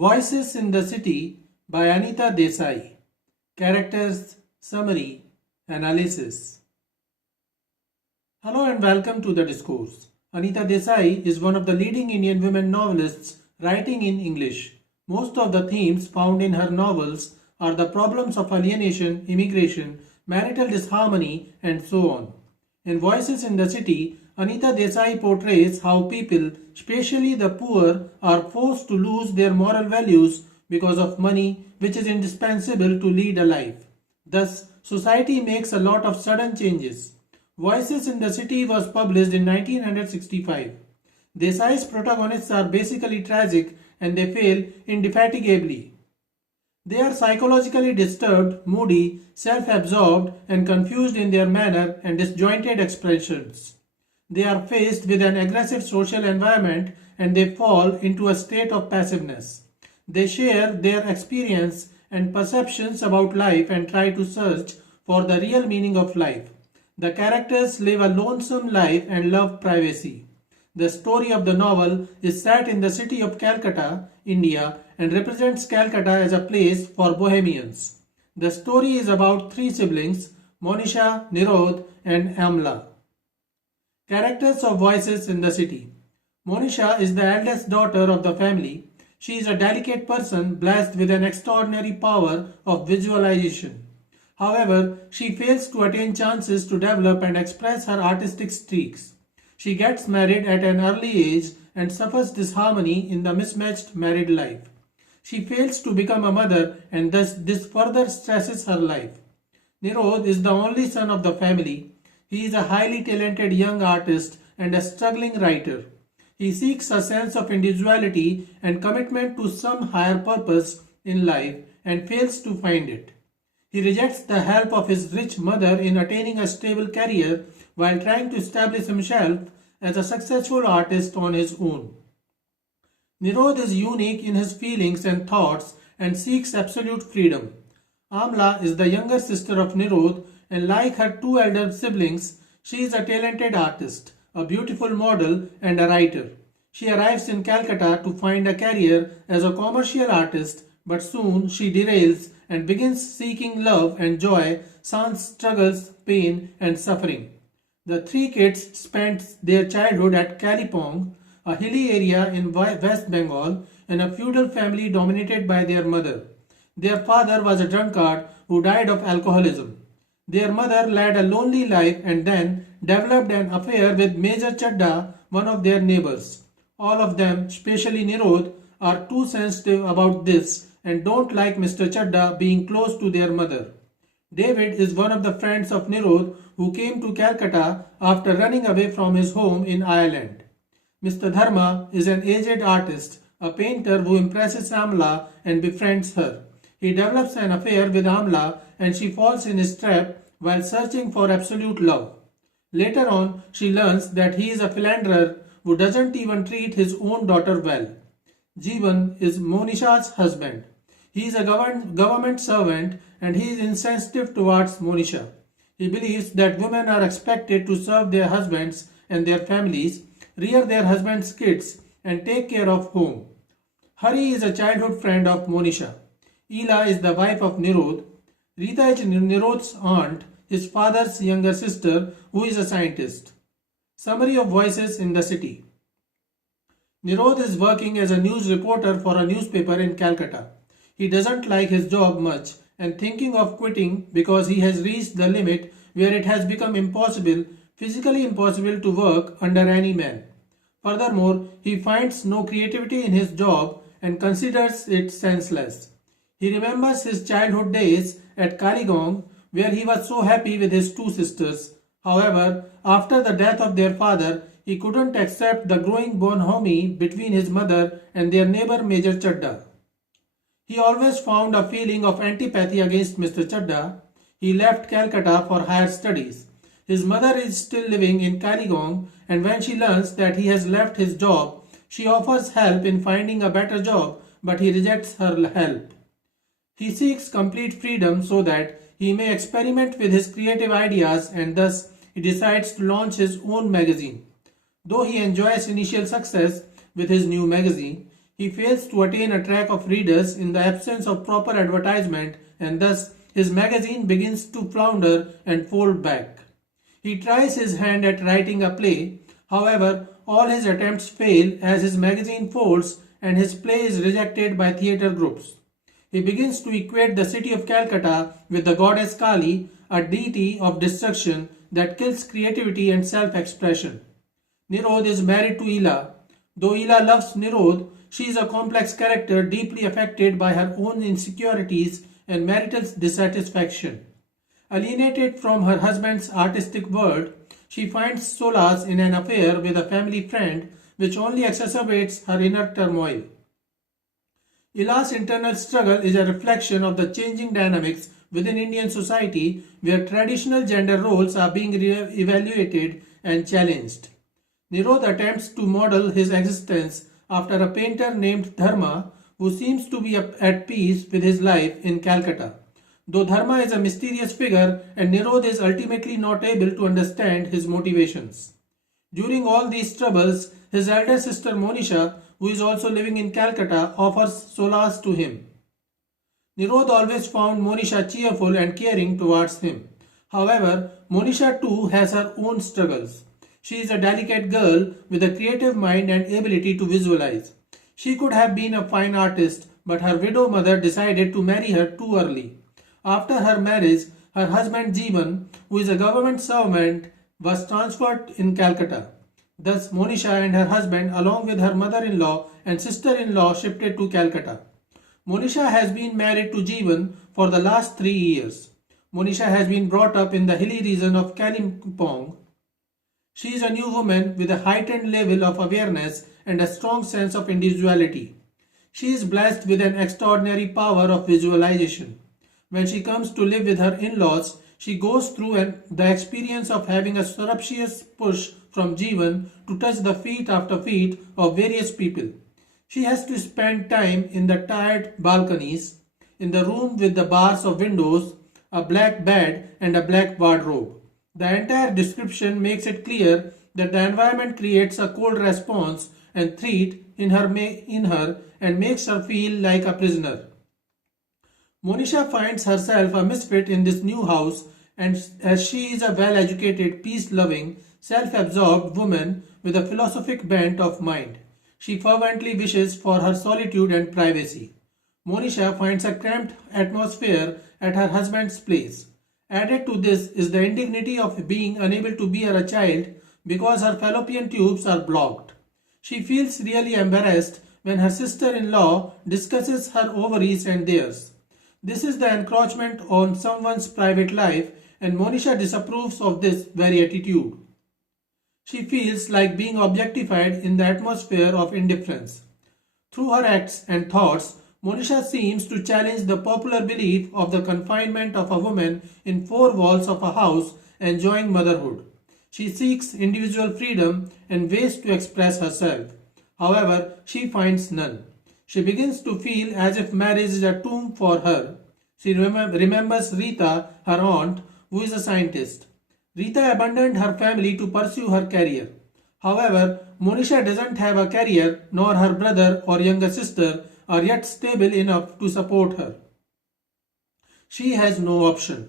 Voices in the City by Anita Desai. Characters, Summary, Analysis. Hello and welcome to the discourse. Anita Desai is one of the leading Indian women novelists writing in English. Most of the themes found in her novels are the problems of alienation, immigration, marital disharmony, and so on. In Voices in the City, Anita Desai portrays how people, especially the poor, are forced to lose their moral values because of money, which is indispensable to lead a life. Thus, society makes a lot of sudden changes. Voices in the City was published in 1965. Desai's protagonists are basically tragic and they fail indefatigably. They are psychologically disturbed, moody, self-absorbed, and confused in their manner and disjointed expressions. They are faced with an aggressive social environment and they fall into a state of passiveness. They share their experience and perceptions about life and try to search for the real meaning of life. The characters live a lonesome life and love privacy. The story of the novel is set in the city of Calcutta, India, and represents Calcutta as a place for bohemians. The story is about three siblings, Monisha, Nirod, and Amla. Characters of Voices in the City. Monisha is the eldest daughter of the family. She is a delicate person blessed with an extraordinary power of visualization. However, she fails to attain chances to develop and express her artistic streaks. She gets married at an early age and suffers disharmony in the mismatched married life. She fails to become a mother and thus this further stresses her life. Nirod is the only son of the family. He is a highly talented young artist and a struggling writer. He seeks a sense of individuality and commitment to some higher purpose in life and fails to find it. He rejects the help of his rich mother in attaining a stable career while trying to establish himself as a successful artist on his own. Nirod is unique in his feelings and thoughts and seeks absolute freedom. Amla is the younger sister of Nirod and like her two elder siblings, she is a talented artist, a beautiful model and a writer. She arrives in Calcutta to find a career as a commercial artist, but soon she derails and begins seeking love and joy sans struggles, pain and suffering. The three kids spent their childhood at Kalipong, a hilly area in West Bengal, in a feudal family dominated by their mother. Their father was a drunkard who died of alcoholism. Their mother led a lonely life and then developed an affair with Major Chadda, one of their neighbors. All of them, especially Nirod, are too sensitive about this and don't like Mr. Chadda being close to their mother. David is one of the friends of Nirod who came to Calcutta after running away from his home in Ireland. Mr. Dharma is an aged artist, a painter who impresses Amla and befriends her. He develops an affair with Amla and she falls in his trap while searching for absolute love. Later on, she learns that he is a philanderer who doesn't even treat his own daughter well. Jeevan is Monisha's husband. He is a government servant and he is insensitive towards Monisha. He believes that women are expected to serve their husbands and their families, rear their husbands' kids, and take care of home. Hari is a childhood friend of Monisha. Ela is the wife of Nirod. Rita is Nirod's aunt, his father's younger sister, who is a scientist. Summary of Voices in the City. Nirod is working as a news reporter for a newspaper in Calcutta. He doesn't like his job much and thinking of quitting because he has reached the limit where it has become impossible, physically impossible to work under any man. Furthermore, he finds no creativity in his job and considers it senseless. He remembers his childhood days at Kaligong where he was so happy with his two sisters. However, after the death of their father, he couldn't accept the growing bonhomie between his mother and their neighbor Major Chadda. He always found a feeling of antipathy against Mr. Chadda. He left Calcutta for higher studies. His mother is still living in Kaligong and when she learns that he has left his job, she offers help in finding a better job but he rejects her help. He seeks complete freedom so that he may experiment with his creative ideas and thus he decides to launch his own magazine. Though he enjoys initial success with his new magazine, He fails to attain a track of readers in the absence of proper advertisement, and thus his magazine begins to flounder and fold back. He tries his hand at writing a play. However, all his attempts fail as his magazine folds and his play is rejected by theatre groups. He begins to equate the city of Calcutta with the goddess Kali, a deity of destruction that kills creativity and self-expression. Nirod is married to Ila. Though Ila loves Nirod, she is a complex character deeply affected by her own insecurities and marital dissatisfaction. Alienated from her husband's artistic world, she finds solace in an affair with a family friend which only exacerbates her inner turmoil. Ila's internal struggle is a reflection of the changing dynamics within Indian society where traditional gender roles are being evaluated and challenged. Nirod attempts to model his existence after a painter named Dharma who seems to be at peace with his life in Calcutta. Though Dharma is a mysterious figure and Nirod is ultimately not able to understand his motivations. During all these troubles, his elder sister Monisha, who is also living in Calcutta, offers solace to him. Nirod always found Monisha cheerful and caring towards him. However, Monisha too has her own struggles. She is a delicate girl with a creative mind and ability to visualize. She could have been a fine artist, but her widow mother decided to marry her too early. After her marriage, her husband Jeevan, who is a government servant, was transferred in Calcutta. Thus, Monisha and her husband, along with her mother-in-law and sister-in-law, shifted to Calcutta. Monisha has been married to Jeevan for the last 3 years. Monisha has been brought up in the hilly region of Kalimpong. She is a new woman with a heightened level of awareness and a strong sense of individuality. She is blessed with an extraordinary power of visualization. When she comes to live with her in-laws, she goes through the experience of having a surreptitious push from Jeevan to touch the feet after feet of various people. She has to spend time in the tired balconies, in the room with the bars of windows, a black bed and a black wardrobe. The entire description makes it clear that the environment creates a cold response and threat in her and makes her feel like a prisoner. Monisha finds herself a misfit in this new house, and as she is a well-educated, peace-loving, self-absorbed woman with a philosophic bent of mind, she fervently wishes for her solitude and privacy. Monisha finds a cramped atmosphere at her husband's place. Added to this is the indignity of being unable to bear a child because her fallopian tubes are blocked. She feels really embarrassed when her sister-in-law discusses her ovaries and theirs. This is the encroachment on someone's private life, and Monisha disapproves of this very attitude. She feels like being objectified in the atmosphere of indifference. Through her acts and thoughts, Monisha seems to challenge the popular belief of the confinement of a woman in 4 walls of a house enjoying motherhood. She seeks individual freedom and ways to express herself. However, she finds none. She begins to feel as if marriage is a tomb for her. She remembers Rita, her aunt, who is a scientist. Rita abandoned her family to pursue her career. However, Monisha doesn't have a career, nor her brother or younger sister are yet stable enough to support her. She has no option.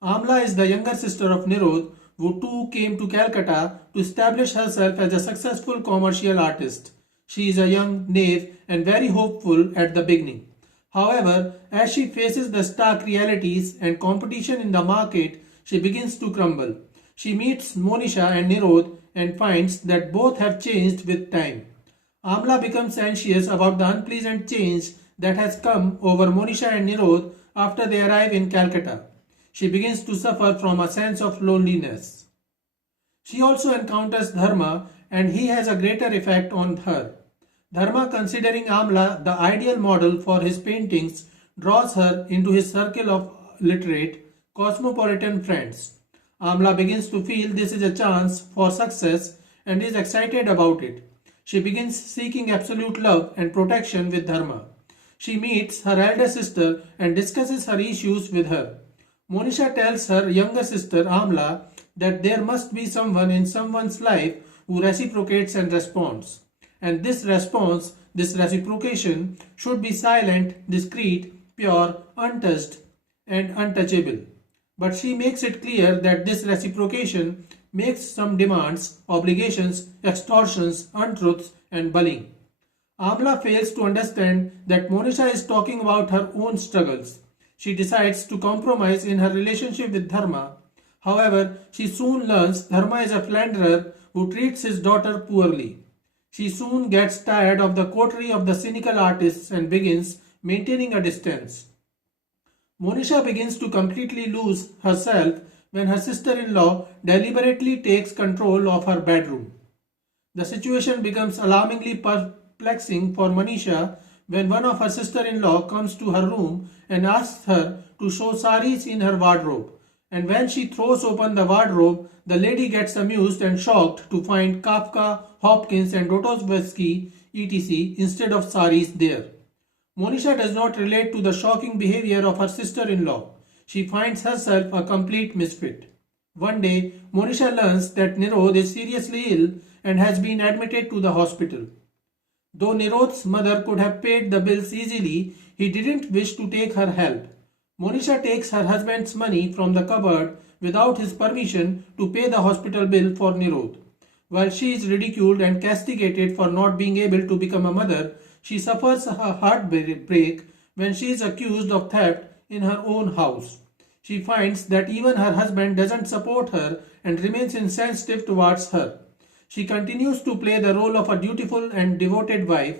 Amla is the younger sister of Nirod, who too came to Calcutta to establish herself as a successful commercial artist. She is a young knave and very hopeful at the beginning. However, as she faces the stark realities and competition in the market, she begins to crumble. She meets Monisha and Nirod and finds that both have changed with time. Amla becomes anxious about the unpleasant change that has come over Monisha and Nirod after they arrive in Calcutta. She begins to suffer from a sense of loneliness. She also encounters Dharma, and he has a greater effect on her. Dharma, considering Amla the ideal model for his paintings, draws her into his circle of literate, cosmopolitan friends. Amla begins to feel this is a chance for success and is excited about it. She begins seeking absolute love and protection with Dharma. She meets her elder sister and discusses her issues with her. Monisha tells her younger sister Amla that there must be someone in someone's life who reciprocates and responds. And this response this reciprocation should be silent, discreet, pure, untouched, and untouchable. But she makes it clear that this reciprocation makes some demands, obligations, extortions, untruths, and bullying. Amla fails to understand that Monisha is talking about her own struggles. She decides to compromise in her relationship with Dharma. However, she soon learns Dharma is a philanderer who treats his daughter poorly. She soon gets tired of the coterie of the cynical artists and begins maintaining a distance. Monisha begins to completely lose herself when her sister-in-law deliberately takes control of her bedroom. The situation becomes alarmingly perplexing for Monisha when one of her sister-in-law comes to her room and asks her to show saris in her wardrobe. And when she throws open the wardrobe, the lady gets amused and shocked to find Kafka, Hopkins and Dostoevsky etc. instead of saris there. Monisha does not relate to the shocking behavior of her sister-in-law. She finds herself a complete misfit. One day, Monisha learns that Nirod is seriously ill and has been admitted to the hospital. Though Nirod's mother could have paid the bills easily, he didn't wish to take her help. Monisha takes her husband's money from the cupboard without his permission to pay the hospital bill for Nirod. While she is ridiculed and castigated for not being able to become a mother, she suffers a heartbreak when she is accused of theft in her own house. She finds that even her husband doesn't support her and remains insensitive towards her. She continues to play the role of a dutiful and devoted wife.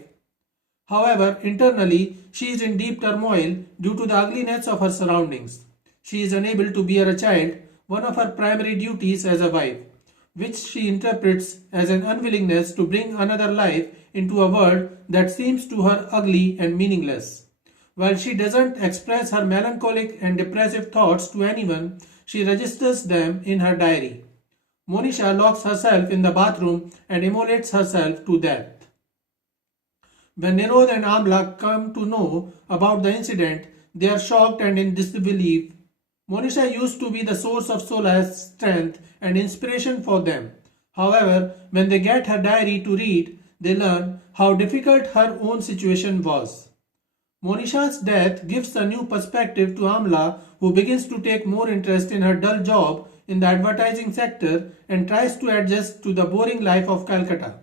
However, internally, she is in deep turmoil due to the ugliness of her surroundings. She is unable to bear a child, one of her primary duties as a wife, which she interprets as an unwillingness to bring another life into a world that seems to her ugly and meaningless. While she doesn't express her melancholic and depressive thoughts to anyone, she registers them in her diary. Monisha locks herself in the bathroom and immolates herself to death. When Nirod and Amla come to know about the incident, they are shocked and in disbelief. Monisha used to be the source of solace, strength, and inspiration for them. However, when they get her diary to read, they learn how difficult her own situation was. Monisha's death gives a new perspective to Amla, who begins to take more interest in her dull job in the advertising sector and tries to adjust to the boring life of Calcutta.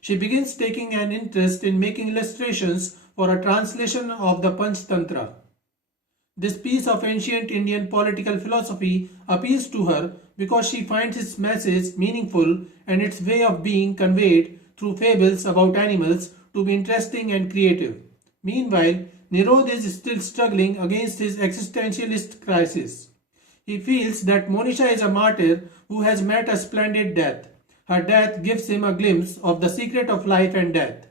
She begins taking an interest in making illustrations for a translation of the Panchtantra. This piece of ancient Indian political philosophy appeals to her because she finds its message meaningful and its way of being conveyed through fables about animals to be interesting and creative. Meanwhile, Nirod is still struggling against his existentialist crisis. He feels that Monisha is a martyr who has met a splendid death. Her death gives him a glimpse of the secret of life and death.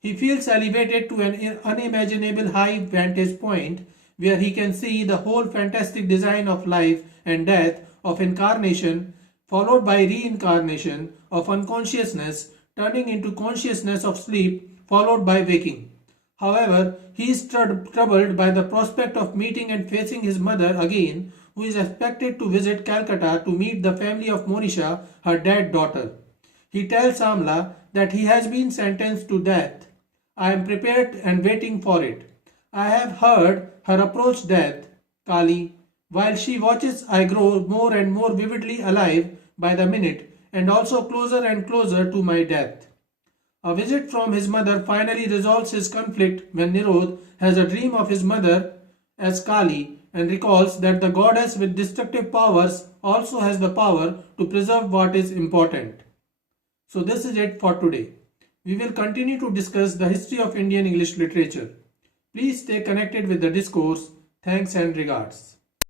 He feels elevated to an unimaginable high vantage point where he can see the whole fantastic design of life and death, of incarnation, followed by reincarnation, of unconsciousness, turning into consciousness of sleep, followed by waking. However, he is troubled by the prospect of meeting and facing his mother again, who is expected to visit Calcutta to meet the family of Monisha, her dead daughter. He tells Amla that he has been sentenced to death. I am prepared and waiting for it. I have heard her approach death, Kali. While she watches, I grow more and more vividly alive by the minute and also closer and closer to my death. A visit from his mother finally resolves his conflict when Nirod has a dream of his mother as Kali and recalls that the goddess with destructive powers also has the power to preserve what is important. So this is it for today. We will continue to discuss the history of Indian English literature. Please stay connected with the discourse. Thanks and regards.